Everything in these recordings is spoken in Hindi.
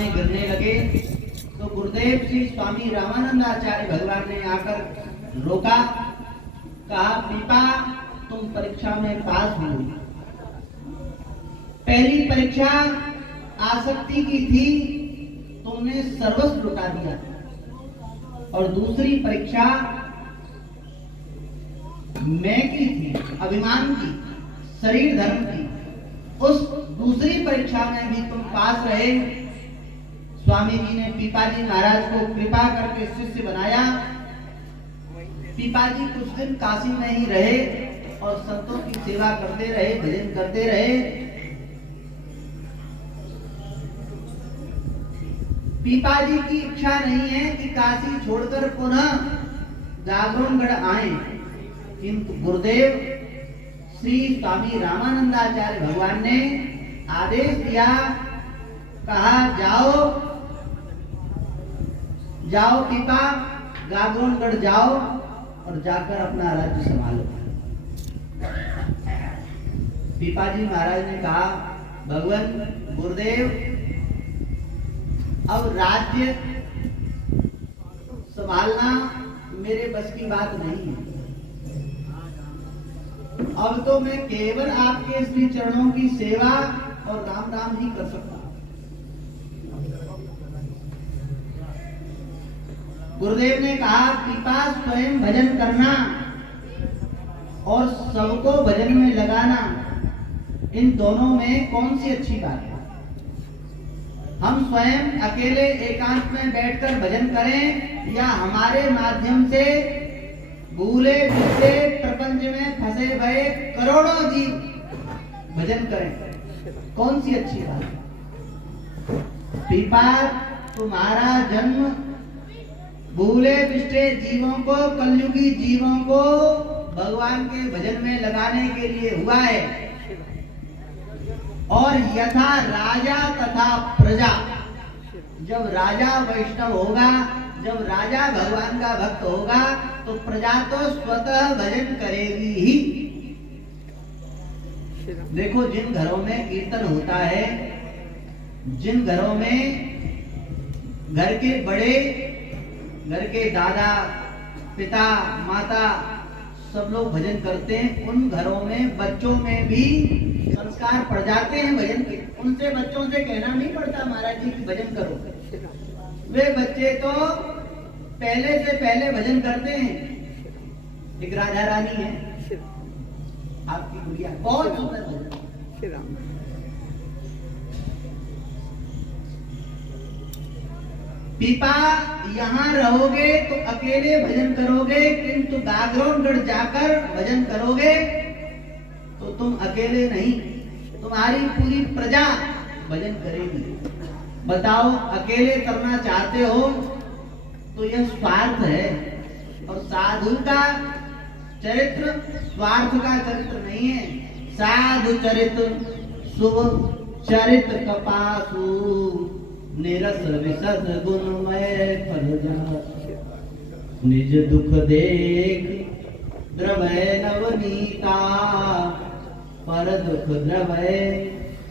में गिरने लगे तो गुरुदेव श्री स्वामी रामानंदाचार्य भगवान ने आकर रोका, कहा पीपा तुम परीक्षा में पास हुई। पहली परीक्षा आसक्ति की थी, तुमने सर्वस्व लुटा दिया, और दूसरी परीक्षा मैं की थी, अभिमान की, शरीर धर्म की। उस दूसरी परीक्षा में भी तुम पास रहे। स्वामी जी ने पीपाजी महाराज को कृपा करके शिष्य बनाया। पीपाजी कुछ दिन काशी में ही रहे और संतों की सेवा करते रहे, भजन करते रहे। पीपाजी की इच्छा नहीं है कि काशी छोड़कर पुनः जागरणगढ़ आए, किंतु गुरुदेव श्री स्वामी रामानंदाचार्य भगवान ने आदेश दिया, कहा जाओ जाओ पीपा, जागरणगढ़ जाओ और जाकर अपना राज्य संभालो। पीपाजी महाराज ने कहा, भगवान गुरुदेव अब राज्य संभालना मेरे बस की बात नहीं है। अब तो मैं केवल आपके श्री चरणों की सेवा और राम राम ही कर सकता हूं। गुरुदेव ने कहा, पीपा स्वयं भजन करना और सबको भजन में लगाना, इन दोनों में कौन सी अच्छी बात है? हम स्वयं अकेले एकांत में बैठकर भजन करें या हमारे माध्यम से भूले बिसरे प्रपंच में फंसे भये करोड़ों जीव भजन करें, कौन सी अच्छी बात है? पीपा तुम्हारा जन्म भूले बिसरे जीवों को, कलयुगी जीवों को भगवान के भजन में लगाने के लिए हुआ है। और यथा राजा तथा प्रजा, जब राजा वैष्णव होगा, जब राजा भगवान का भक्त होगा तो प्रजा तो स्वतः भजन करेगी ही। देखो जिन घरों में कीर्तन होता है, जिन घरों में घर के बड़े, घर के दादा पिता माता सब लोग भजन करते हैं, उन घरों में बच्चों में भी संस्कार पड़ जाते हैं भजन के। उनसे बच्चों से कहना नहीं पड़ता महाराज जी की भजन करो, वे बच्चे तो पहले से पहले भजन करते हैं। एक राजा रानी है आपकी गुड़िया, बहुत सुंदर भजन। पीपा यहाँ रहोगे तो अकेले भजन करोगे, किंतु जागरणगढ़ जाकर भजन करोगे तो तुम अकेले नहीं, तुम्हारी पूरी प्रजा भजन करेगी। बताओ अकेले करना चाहते हो तो यह स्वार्थ है, और साधु का चरित्र स्वार्थ का चरित्र नहीं है। साधु चरित्र शुभ चरित्र कपासु, निरस विशद गुणमय फल, निज दुख देख द्रवय नवनीता, पर दुख द्रवय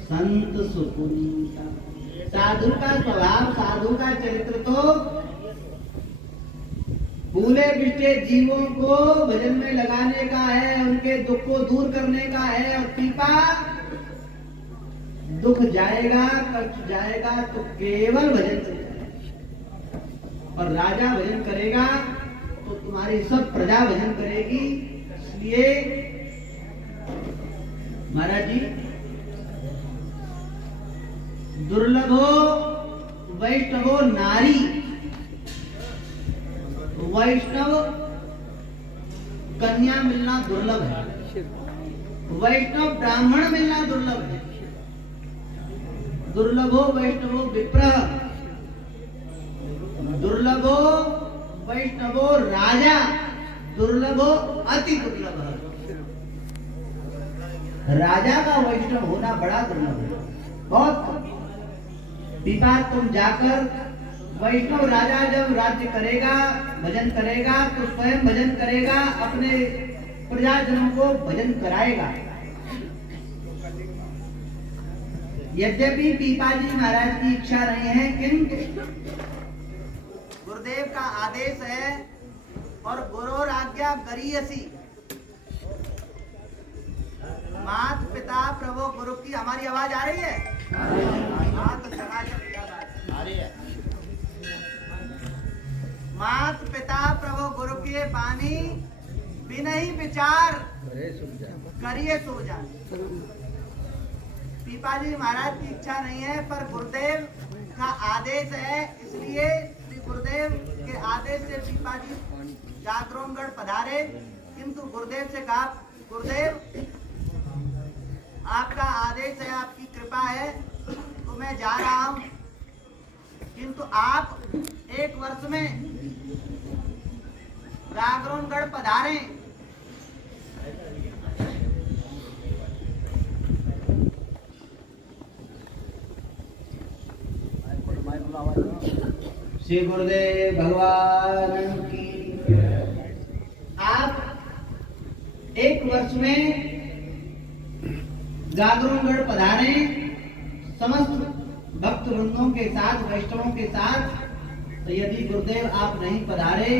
संत सुपुनीता। साधु का स्वभाव, साधु का चरित्र तो भूले बिसरे जीवों को भजन में लगाने का है, उनके दुख को दूर करने का है। और पीपा दुख जाएगा, कष्ट जाएगा तो केवल भजन से जाएगा। और राजा भजन करेगा तो तुम्हारी सब प्रजा भजन करेगी। इसलिए महाराज जी, दुर्लभो वैष्णवो नारी, वैष्णव कन्या मिलना दुर्लभ है, वैष्णव ब्राह्मण मिलना दुर्लभ है। दुर्लभो वैष्णवो विप्रः, दुर्लभो वैष्णवो राजा, दुर्लभो अति दुर्लभ। राजा का वैष्णव होना बड़ा दुर्लभ है, बहुत। पीपा तुम जाकर, वैष्णव राजा जब राज्य करेगा, भजन करेगा तो स्वयं भजन करेगा, अपने प्रजाजनों को भजन कराएगा। यद्यपि पीपाजी महाराज की इच्छा नहीं है, किंतु गुरुदेव का आदेश है और गुरोर आज्ञा करियसी। मात पिता प्रभु गुरु की, हमारी आवाज आ रही है? मात पिता प्रभु गुरु के बानी बिना ही विचार करिए सो जाए। पीपाजी महाराज की इच्छा नहीं है, पर गुरुदेव का आदेश है, इसलिए श्री गुरुदेव के आदेश से पीपाजी जागरणगढ़ पधारे। किंतु गुरुदेव से कहा, गुरुदेव आपका आदेश है, आपकी कृपा है, तो मैं जा रहा हूं, किंतु आप 1 वर्ष में जागरणगढ़ पधारे। श्री गुरुदेव भगवान की। आप 1 वर्ष में जागरणगढ़ पधारे समस्त भक्त वृंदों के साथ, वैष्णवों के साथ। तो यदि गुरुदेव आप नहीं पधारे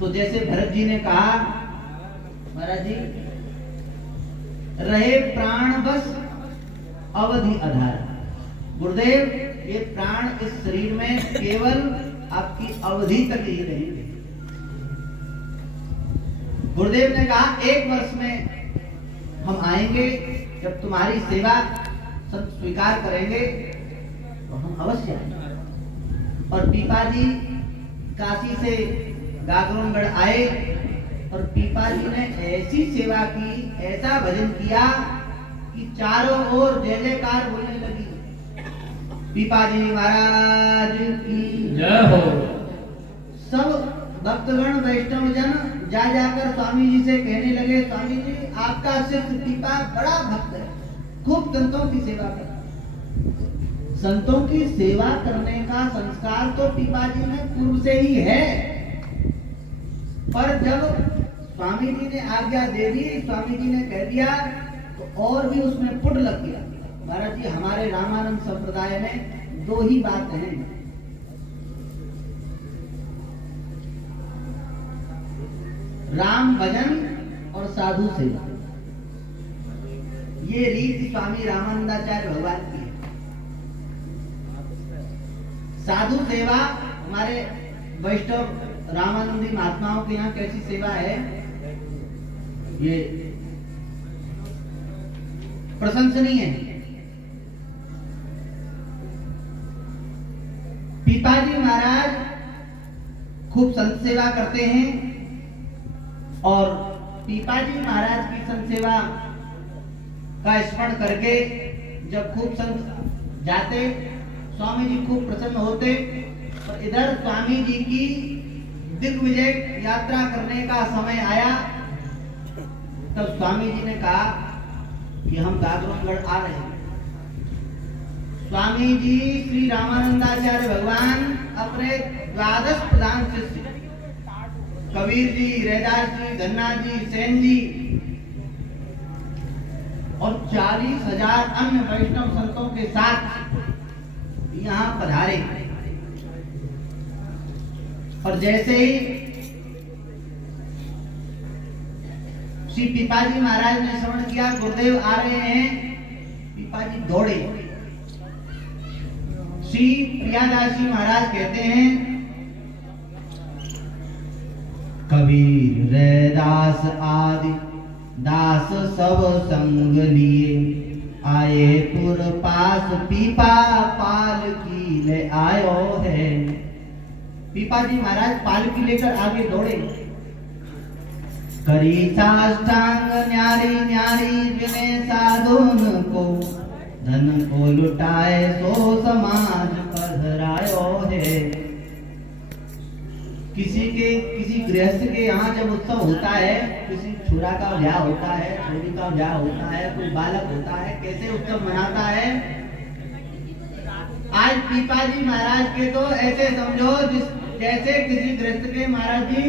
तो जैसे भरत जी ने कहा, महाराज जी रहे प्राण बस अवधि आधार। गुरुदेव ये प्राण इस शरीर में केवल आपकी अवधि तक ही रहेंगे। गुरुदेव ने कहा 1 वर्ष में हम आएंगे, जब तुम्हारी सेवा सब स्वीकार करेंगे तो हम अवश्य आएंगे। और पीपाजी काशी से जागरणगढ़ आए और पीपाजी ने ऐसी सेवा की, ऐसा भजन किया कि चारों ओर जय जयकार बोलने लगी। पीपाजी महाराज की जय हो। सब भक्तगण वैष्णव जन जा जाकर स्वामी जी से कहने लगे, स्वामी जी आपका शिष्य पीपा बड़ा भक्त है, खूब संतों की सेवा करता है। संतों की सेवा करने का संस्कार तो पीपाजी में पूर्व से ही है, पर जब स्वामी जी ने आज्ञा दे दी, स्वामी जी ने कह दिया, तो और भी उसमें पुट लग गया। महाराज जी हमारे रामानंद संप्रदाय में 2 ही बात हैं, राम भजन और साधु सेवा। ये रीति स्वामी रामानंदाचार्य भगवान की है। साधु सेवा हमारे वैष्णव रामानंदी महात्माओं के यहाँ कैसी सेवा है, ये प्रशंसनीय है। पीपाजी महाराज खूब संत सेवा करते हैं और पीपाजी महाराज की संत सेवा का स्मरण करके जब खूब संत जाते, स्वामी जी खूब प्रसन्न होते। और इधर स्वामी जी की दिग्विजय यात्रा करने का समय आया, तब स्वामी जी ने कहा कि हम जागरणगढ़ आ रहे हैं। स्वामी जी श्री रामानंदाचार्य भगवान अपने 12 प्रधान शिष्य कबीर जी, रैदास जी, धन्ना जी, सेन जी और 40,000 अन्य वैष्णव संतों के साथ यहाँ पधारे। और जैसे ही श्री पीपाजी महाराज ने श्रवण किया गुरुदेव आ रहे हैं, पीपाजी दौड़े। श्री प्रियादास जी महाराज कहते हैं, कबीर रैदास आदि दास सब संग लिए, आए पुर पास पीपा पालकी ले आयो है। पीपाजी महाराज पालकी लेकर आगे दौड़े। करी साष्टांग न्यारी न्यारी जिन्हें साधुन को, धन को लुटाए सो समाज पधरायो है। किसी गृहस्थ के यहाँ जब उत्सव होता है, किसी छोरा का ब्याह होता है, छोरी का ब्याह होता है, कोई बालक होता है, कैसे उत्सव मनाता है। आज पीपाजी महाराज के तो ऐसे समझो जैसे किसी गृहस्थ के महाराज जी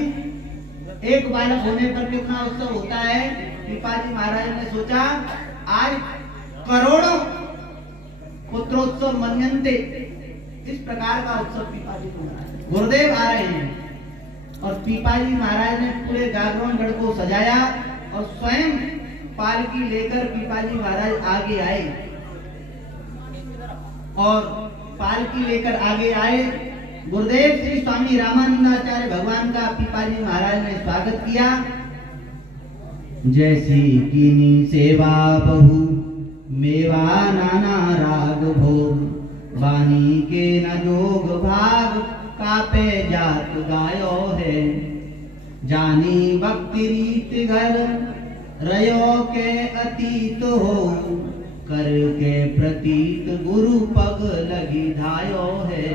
एक बालक होने पर कितना उत्सव होता है। पीपाजी महाराज ने सोचा आज करोड़ों पुत्रोत्सव मनयन्ते, इस प्रकार का उत्सव पीपाजी को मनाया। गुरुदेव आ रहे हैं और पीपाजी महाराज ने पूरे जागरण गढ़ को सजाया और स्वयं पालकी लेकर पीपाजी महाराज आगे आए और पालकी लेकर आगे आए। गुरुदेव श्री स्वामी रामानंदाचार्य भगवान का पीपाजी महाराज ने स्वागत किया। जैसी कीनी सेवा बहु मेवा नाना राग भोग, वाणी के न जोग भाग कापे जात गायो है। जानी भक्ति रीत घर रयो के अतीत हो, कर के प्रतीत गुरु पग लगी धायो है।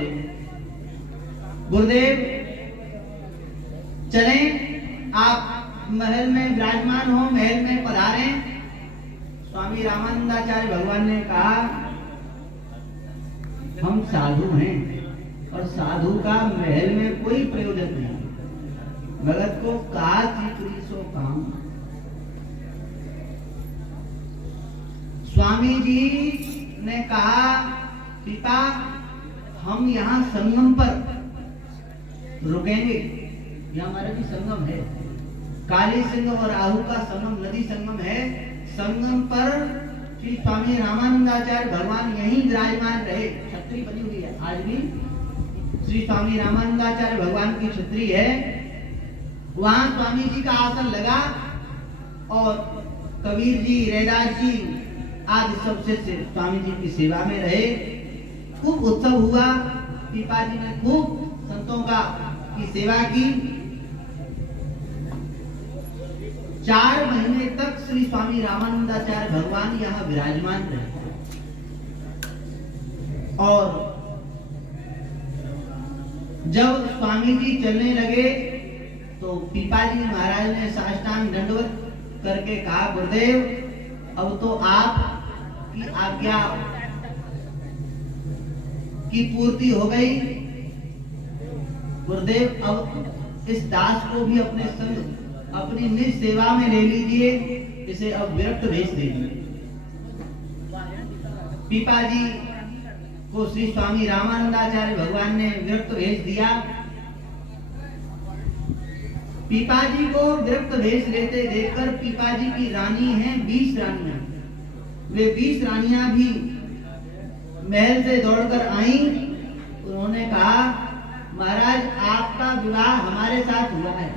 गुरुदेव चलें, आप महल में विराजमान हो, महल में पधारे। स्वामी रामानंदाचार्य भगवान ने कहा हम साधु हैं और साधु का महल में कोई प्रयोजन नहीं, भगत को का चित्री सो काम। स्वामी जी ने कहा पिता हम यहाँ संगम पर रुकेंगे, यह हमारा भी संगम है, काली संगम और आहू का संगम, नदी संगम है। संगम पर श्री स्वामी रामानंदाचार्य भगवान यहीं विराजमान रहे। छतरी बनी हुई है आज भी, श्री स्वामी रामानंदाचार्य भगवान की छतरी है। वहां स्वामी जी का आसन लगा और कबीर जी, रैदास जी आदि सबसे स्वामी जी की सेवा में रहे। खूब उत्सव हुआ, पीपाजी ने खूब संतों की सेवा की। 4 महीने तक श्री स्वामी रामानंदाचार्य भगवान यहाँ विराजमान रहे और जब स्वामी जी चलने लगे तो पीपाजी महाराज ने साष्टांग दंडवत करके कहा गुरुदेव अब तो आप की आज्ञा की पूर्ति हो गई। गुरुदेव अब इस दास को भी अपने संग अपनी निज सेवा में ले लीजिए, इसे अब विरक्त भेज दीजिए। पीपाजी को श्री स्वामी रामानंदाचार्य भगवान ने विरक्त भेज दिया। पीपाजी को विरक्त भेज लेते देखकर पीपाजी की रानी हैं 20 रानियां, वे 20 रानियां भी महल से दौड़कर आई। उन्होंने कहा महाराज आपका विवाह हमारे साथ हुआ है,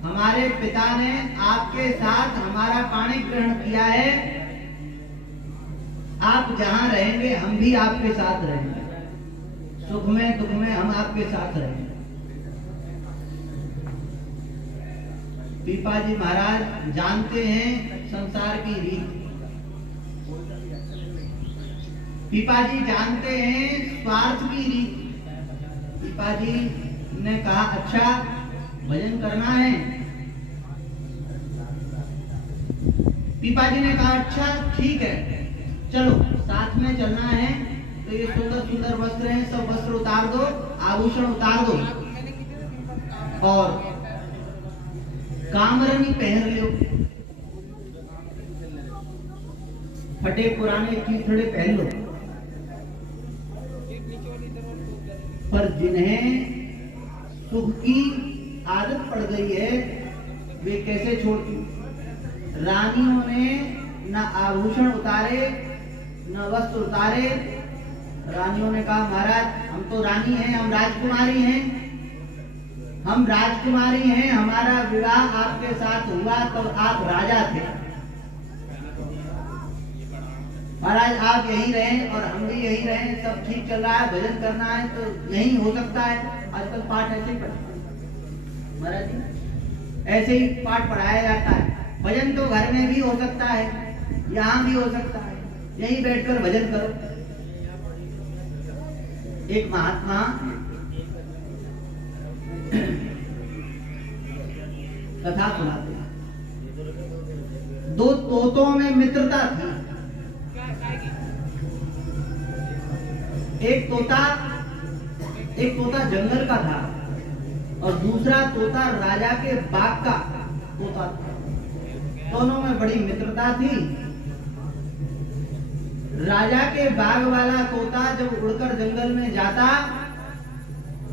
हमारे पिता ने आपके साथ हमारा पाणी ग्रहण किया है, आप जहां रहेंगे हम भी आपके साथ रहेंगे, सुख में दुख में हम आपके साथ रहेंगे। पीपाजी महाराज जानते हैं संसार की रीत, पीपाजी जानते हैं स्वार्थ की रीत। पीपाजी ने कहा अच्छा भजन करना है। पीपाजी ने कहा अच्छा ठीक है चलो साथ में चलना है। तो ये सुंदर सुंदर वस्त्र हैं, सब वस्त्र उतार दो, आभूषण उतार दो और कामरनी पहन लो, फटे पुराने कीचड़े पहन लो। पर जिन्हें सुख की आदत पड़ गई है वे कैसे छोड़ती। रानियों ने न आभूषण उतारे न वस्त्र उतारे। रानियों ने कहा महाराज हम तो रानी हैं, हम राजकुमारी हैं, हम राजकुमारी हैं, हमारा विवाह आपके साथ हुआ तब आप राजा थे, महाराज आप यहीं रहें और हम भी यहीं रहें, सब ठीक चल रहा है, भजन करना है तो यहीं हो सकता है। आजकल पाठ ऐसे ही पढ़ते महाराज जी, ऐसे ही पाठ पढ़ाया जाता है। भजन तो घर में भी हो सकता है, यहाँ भी हो सकता है, यहीं बैठकर भजन करो। एक महात्मा कथा सुनाते हैं, 2 तोतों में मित्रता थी। एक तोता जंगल का था और दूसरा तोता राजा के बाग का तोता था। दोनों में बड़ी मित्रता थी। राजा के बाग वाला तोता जब उड़कर जंगल में जाता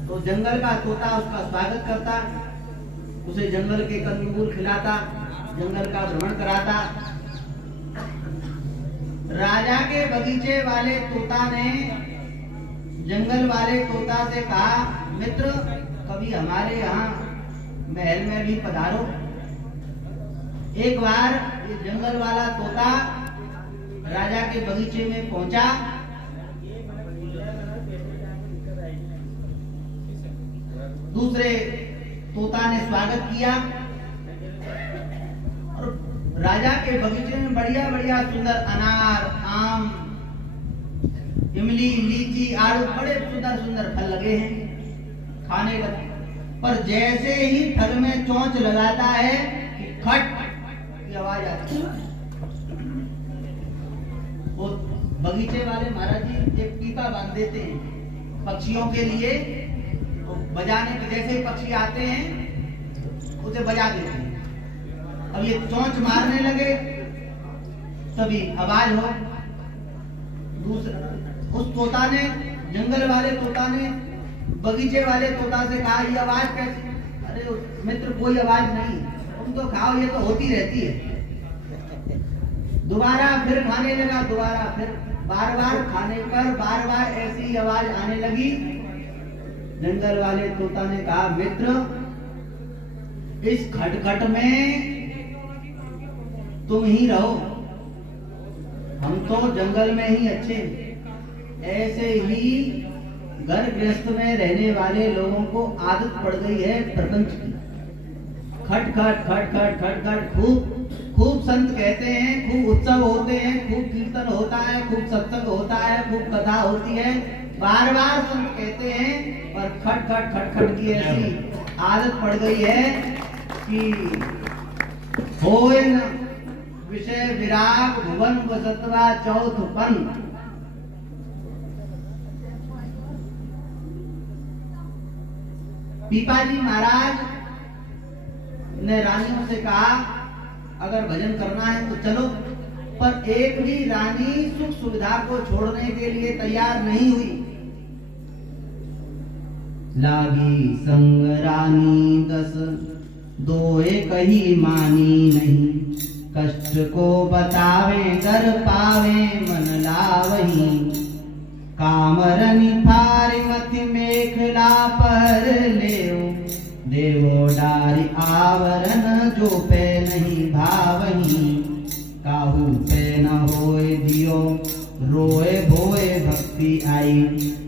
तो जंगल का तोता उसका स्वागत करता, उसे जंगल के कंदमूल खिलाता, जंगल का भ्रमण कराता। राजा के बगीचे वाले तोता ने जंगल वाले तोता से कहा, मित्र कभी हमारे यहाँ महल में भी पधारो। एक बार ये जंगल वाला तोता राजा के बगीचे में पहुंचा। दूसरे तोता ने स्वागत किया और राजा के बगीचे में बढ़िया बढ़िया सुंदर अनार, आम, इमली, लीची, आड़ू, बड़े सुंदर सुंदर फल लगे हैं, खाने लगे। पर जैसे ही फल में चोंच लगाता है कि खट की आवाज आती है। वो बगीचे वाले महाराज जी एक पीपा बांध देते हैं पक्षियों के लिए, तो बजाने के जैसे पक्षी आते हैं उसे बजा देते हैं। अब ये चोंच मारने लगे तभी आवाज हो। दूसरा उस तोता ने, जंगल वाले तोता ने बगीचे वाले तोता से कहा, ये आवाज कैसी? अरे मित्र कोई आवाज नहीं, तुम तो खाओ, ये तो होती रहती है। दोबारा फिर खाने लगा, दोबारा फिर बार बार खाने पर बार बार ऐसी आवाज आने लगी। जंगल वाले तोता ने कहा, मित्र इस खटखट में तुम ही रहो, हम तो जंगल में ही अच्छे। ऐसे ही घर गृहस्थ में रहने वाले लोगों को आदत पड़ गई है प्रपंच की। खट खट खट खट खट खट, खूब खूब संत कहते हैं, खूब उत्सव होते हैं, खूब कीर्तन होता है, खूब सत्संग होता है, खूब कथा होती है, बार बार संत कहते हैं, पर खट खट खट खट की ऐसी आदत पड़ गई है कि होए न विषय विराग भुवन वसतवा चौथपन। पीपाजी महाराज ने रानियों से कहा, अगर भजन करना है तो चलो, पर एक भी रानी सुख सुविधा को छोड़ने के लिए तैयार नहीं हुई। लागी संग रानी 10 दोए कही मानी नहीं, कष्ट को बतावे दर पावे मन लावही, कामरनि फारि मति मेखला पर लेओ, देवो डारी आवरण जो पे नहीं भावही, काहू पे न होए दियो रोए भोए भक्ति आई,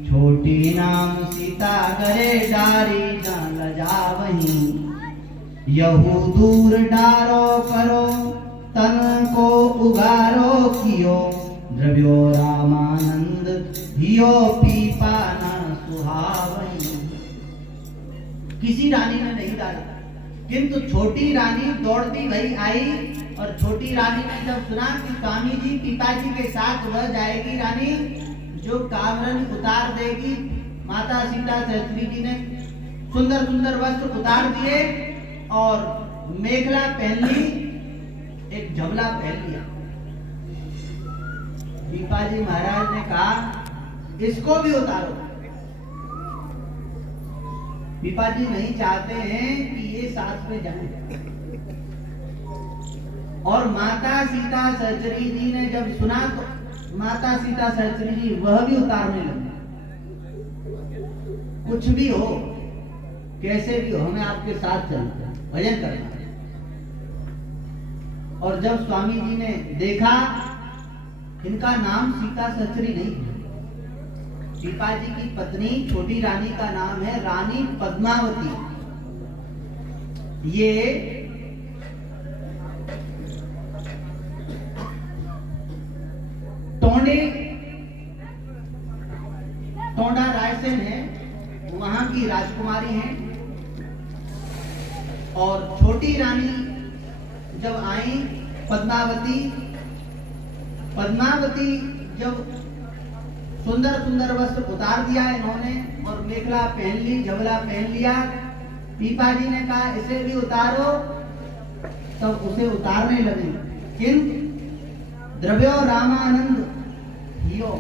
छोटी नाम सीता करे डारी न लजावही, यहू दूर डारो करो तन को उगारो कियो, द्रव्यो रामानंद हियो पीपा न सुहावही। किसी रानी ने नहीं डाला, किंतु छोटी रानी दौड़ती भई आई, और छोटी रानी ने जब सुना कि स्वामी जी पिताजी के साथ वह जाएगी रानी जो कामरन उतार देगी, माता सीता सहस्त्री जी ने सुंदर सुंदर वस्त्र उतार दिए और मेखला पहन ली, एक झबला पहन लिया। पीपाजी महाराज ने कहा, इसको भी उतारो। पीपाजी नहीं चाहते हैं कि ये साथ में जाए। और माता सीता सहचरी जी ने जब सुना तो माता सीता सहचरी जी वह भी उतारने लगे। कुछ भी हो, कैसे भी हो, हमें आपके साथ चलते हैं, भजन करना। और जब स्वामी जी ने देखा इनका नाम सीता सहचरी नहीं है, पीपाजी की पत्नी छोटी रानी का नाम है रानी पद्मावती। ये टोंडा रायसेन है, वहां की राजकुमारी हैं। और छोटी रानी जब आई पद्मावती जब सुंदर सुंदर वस्त्र उतार दिया इन्होंने और मेखला पहन ली, झबला पहन लिया, पीपाजी ने कहा इसे भी उतारो, तब उसे उतारने लगे। किंतु द्रव्यो रामानंद हियो।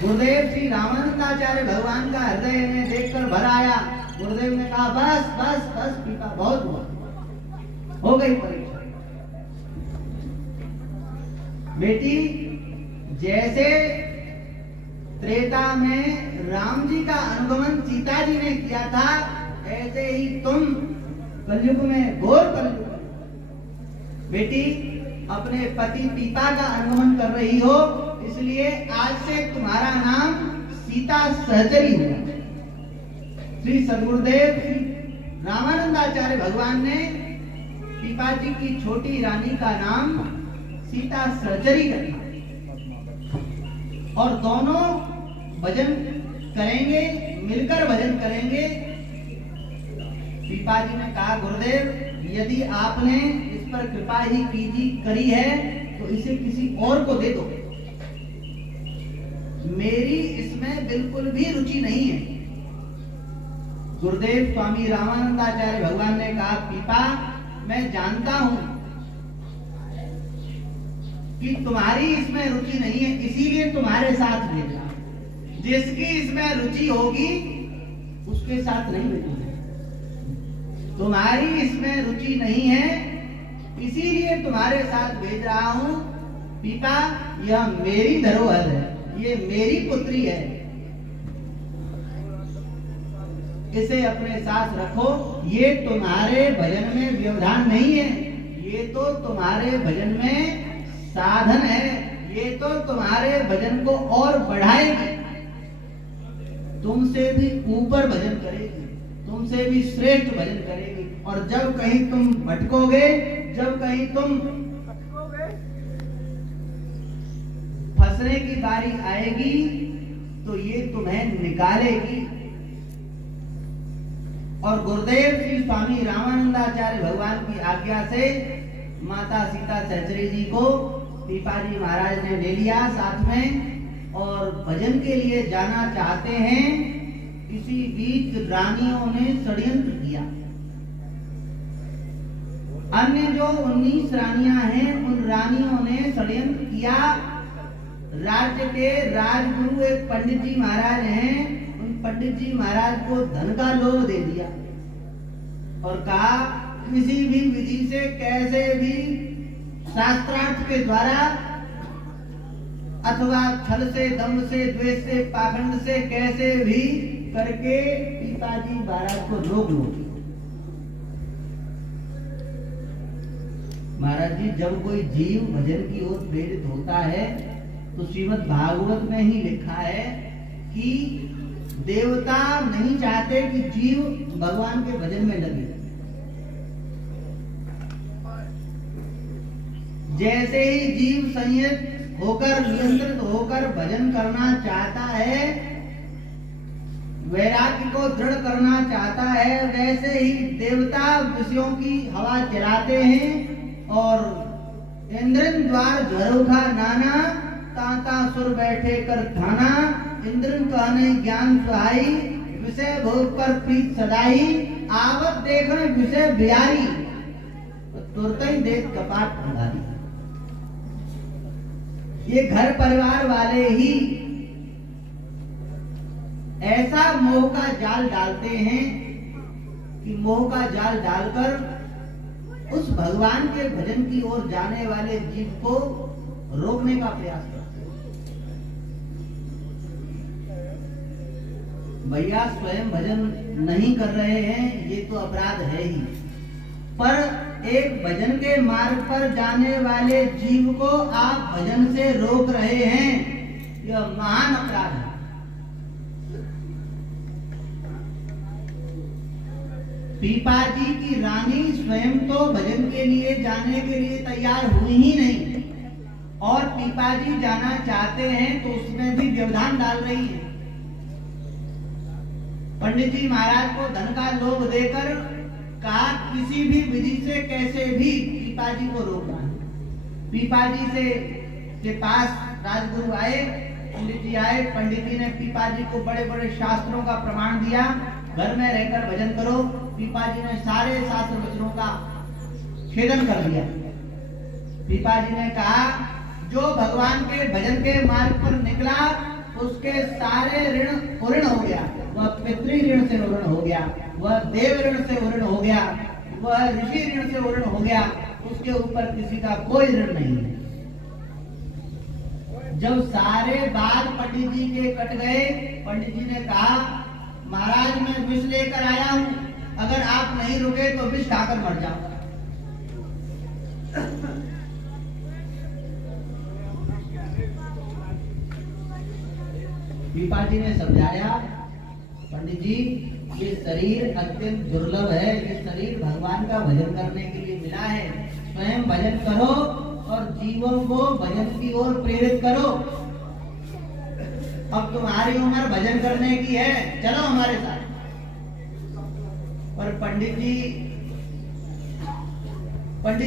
गुरुदेव श्री रामानंदाचार्य भगवान का हृदय में देखकर भर आया। गुरुदेव ने कहा बस बस बस पीपा, बहुत हुआ, हो गई परीक्षा। बेटी, जैसे त्रेता में राम जी का अनुगमन सीता जी ने किया था, ऐसे ही तुम कलयुग में, घोर कलयुग में बेटी अपने पति पीपा का अनुगमन कर रही हो, इसलिए आज से तुम्हारा नाम सीता सहचरी हुआ। श्री सद्गुरुदेव श्री रामानंदाचार्य भगवान ने पीपा जी की छोटी रानी का नाम सीता सहचरी रखा और दोनों भजन करेंगे, मिलकर भजन करेंगे। पीपा जी ने कहा गुरुदेव, यदि आपने इस पर कृपा ही करी है तो इसे किसी और को दे दो, मेरी इसमें बिल्कुल भी रुचि नहीं है। गुरुदेव स्वामी रामानंदाचार्य भगवान ने कहा पीपा, मैं जानता हूं कि तुम्हारी इसमें रुचि नहीं है, इसीलिए तुम्हारे साथ भेजा। जिसकी इसमें रुचि होगी उसके साथ नहीं भेजूंगा। तुम्हारी इसमें रुचि नहीं है, इसीलिए तुम्हारे साथ भेज रहा हूं। पीपा, यह मेरी धरोहर है, ये मेरी पुत्री है, इसे अपने साथ रखो। ये तुम्हारे भजन में व्यवधान नहीं है, ये तो तुम्हारे भजन में साधन है, ये तो तुम्हारे भजन को और बढ़ाएगी, तुमसे भी ऊपर भजन करेगी, तुमसे भी श्रेष्ठ भजन करेगी। और जब कहीं तुम भटकोगे, जब कहीं तुम फंसने की बारी आएगी तो ये तुम्हें निकालेगी। और गुरुदेव श्री स्वामी रामानंदाचार्य भगवान की आज्ञा से माता सीता सहचरी जी को पीपा जी महाराज ने ले लिया साथ में और भजन के लिए जाना चाहते हैं। इसी बीच रानियों ने षड्यंत्र किया। अन्य जो 19 रानियां हैं, उन रानियों ने षड्यंत्र किया। राज्य के राजगुरु एक पंडित जी महाराज हैं, उन पंडित जी महाराज को धन का लोभ दे दिया और कहा किसी भी विधि से, कैसे भी शास्त्रार्थ के द्वारा अथवा छल से, दम से, द्वेष से, पाखंड से, कैसे भी करके पीपा जी महाराज को रोक लो। महाराज जी, जब कोई जीव भजन की ओर प्रेरित होता है तो श्रीमद् भागवत में ही लिखा है कि देवता नहीं चाहते कि जीव भगवान के भजन में लगे। जैसे ही जीव संयत होकर, नियंत्रित होकर भजन करना चाहता है, वैराग्य को दृढ़ करना चाहता है, वैसे ही देवता विषयों की हवा चलाते हैं और इंद्रन द्वार झरोखा नाना, ताता सुर बैठे कर थाना, इंद्रन कहने ज्ञान सुहाई, विषय भोग पर प्रीत सदाई, आवत देखने विषय बिहारी, तुरत ही देख कपाट भंगारी। ये घर परिवार वाले ही ऐसा मोह का जाल डालते हैं कि मोह का जाल डालकर उस भगवान के भजन की ओर जाने वाले जीव को रोकने का प्रयास करते हैं। भैया स्वयं भजन नहीं कर रहे हैं, ये तो अपराध है ही, पर एक भजन के मार्ग पर जाने वाले जीव को आप भजन से रोक रहे हैं, यह महान अपराध है। पीपा जी की रानी स्वयं तो भजन के लिए जाने के लिए तैयार हुई ही नहीं और पीपा जी जाना चाहते हैं तो उसमें भी व्यवधान डाल रही है। पंडित जी महाराज को धन का लोभ देकर कहा किसी भी विधि से कैसे भी पीपा जी को रोकना है। पीपा जी के पास राजगुरु आए, पंडित जी आए, पंडित जी ने पीपा जी को बड़े बड़े शास्त्रों का प्रमाण दिया, घर में रहकर भजन करो। पीपा जी ने सारे शास्त्र वचनों का छेदन कर दिया। पीपा जी ने कहा जो भगवान के भजन के मार्ग पर निकला उसके सारे ऋण पूर्ण हो गया। वह पितृ ऋण से पूर्ण हो गया, वह देव ऋण से पूर्ण हो गया, वह ऋषि ऋण से पूर्ण हो गया। उसके ऊपर किसी का कोई ऋण नहीं है। जब सारे बाल पंडित जी के कट गए, पंडित जी ने कहा महाराज मैं विष लेकर आया हूं, अगर आप नहीं रुके तो विष खाकर मर जाऊंगा। पीपा जी ने समझाया पंडित जी ये शरीर अत्यंत दुर्लभ है, ये शरीर भगवान का भजन करने के लिए मिला है। स्वयं भजन करो और जीवों को भजन की ओर प्रेरित करो। अब तुम्हारी उम्र भजन करने की है, चलो हमारे साथ। पर पंडित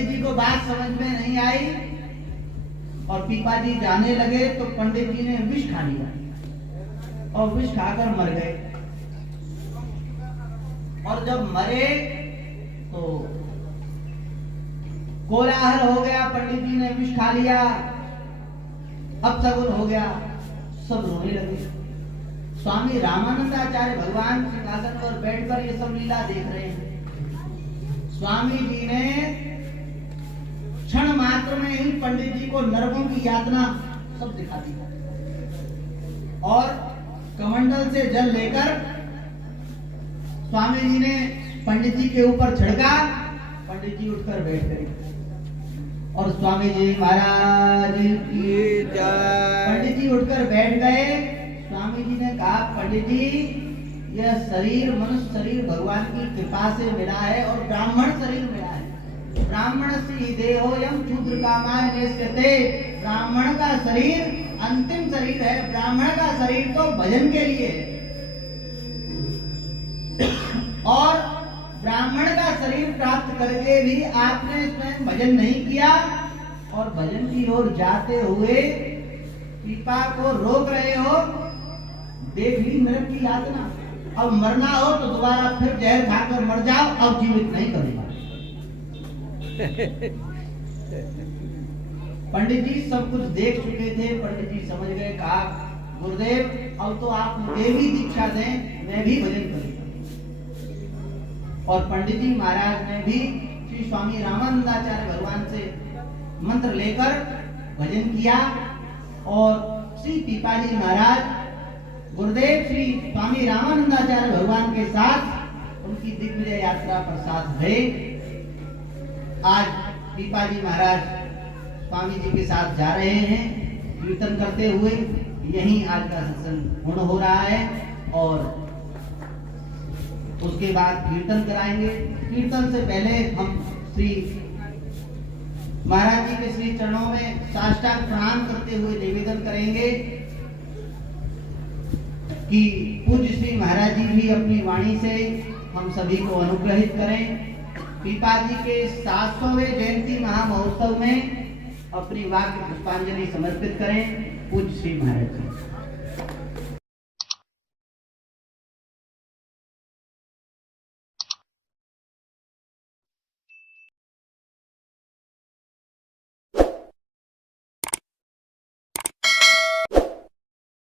जी को बात समझ में नहीं आई और पीपा जी जाने लगे तो पंडित जी ने विष खा लिया और विष खाकर मर गए। और जब मरे तो कोलाहल हो गया, पंडित जी ने विष खा लिया, अपशगुन हो गया, सब रोने लगे। स्वामी रामानंदाचार्य भगवान सिंहासन पर बैठकर ये सब लीला देख रहे हैं। स्वामी जी ने क्षण मात्र में ही पंडित जी को नरकों की यातना सब दिखा दी और कमंडल से जल लेकर स्वामी जी ने पंडित जी के ऊपर छिड़का। पंडित जी उठकर बैठ गए और स्वामी जी महाराज की जय। पंडित जी उठकर बैठ गए। स्वामी जी ने कहा पंडित जी यह शरीर मनुष्य शरीर भगवान की कृपा से मिला है और ब्राह्मण शरीर मिला है। ब्राह्मण से देहोयम शूद्र कामाय नेस्यते। ब्राह्मण का शरीर अंतिम शरीर है, ब्राह्मण का शरीर तो भजन के लिए है। और ब्राह्मण का शरीर प्राप्त करके भी आपने स्वयं भजन नहीं किया और भजन की ओर जाते हुए पीपा को रोक रहे हो। देख ली नरक की यातना। अब मरना हो तो दोबारा फिर जहर खाकर मर जाओ, अब जीवित नहीं करूंगा। पंडित जी सब कुछ देख चुके थे। पंडित जी समझ गए, कहा गुरुदेव अब तो आप मुझे भी दीक्षा दें, मैं भी भजन करूंगा। और पंडित जी महाराज ने भी श्री स्वामी रामानंदाचार्य भगवान से मंत्र लेकर भजन किया और श्री पीपाजी महाराज गुरुदेव श्री स्वामी रामानंदाचार्य भगवान के साथ उनकी दिग्विजय यात्रा पर साथ गए। आज पीपाजी महाराज स्वामी जी के साथ जा रहे हैं कीर्तन करते हुए। यहीं आज का सत्संग पूर्ण हो रहा है और उसके बाद कीर्तन कराएंगे। कीर्तन से पहले हम श्री महाराज जी के श्री चरणों में साष्टांग प्रणाम करते हुए निवेदन करेंगे कि पूज्य श्री महाराज जी भी अपनी वाणी से हम सभी को अनुग्रहित करें। पीपाजी के 700वें जयंती महामहोत्सव में अपनी वाक्य पुष्पांजलि समर्पित करें। पूज्य श्री महाराज जी।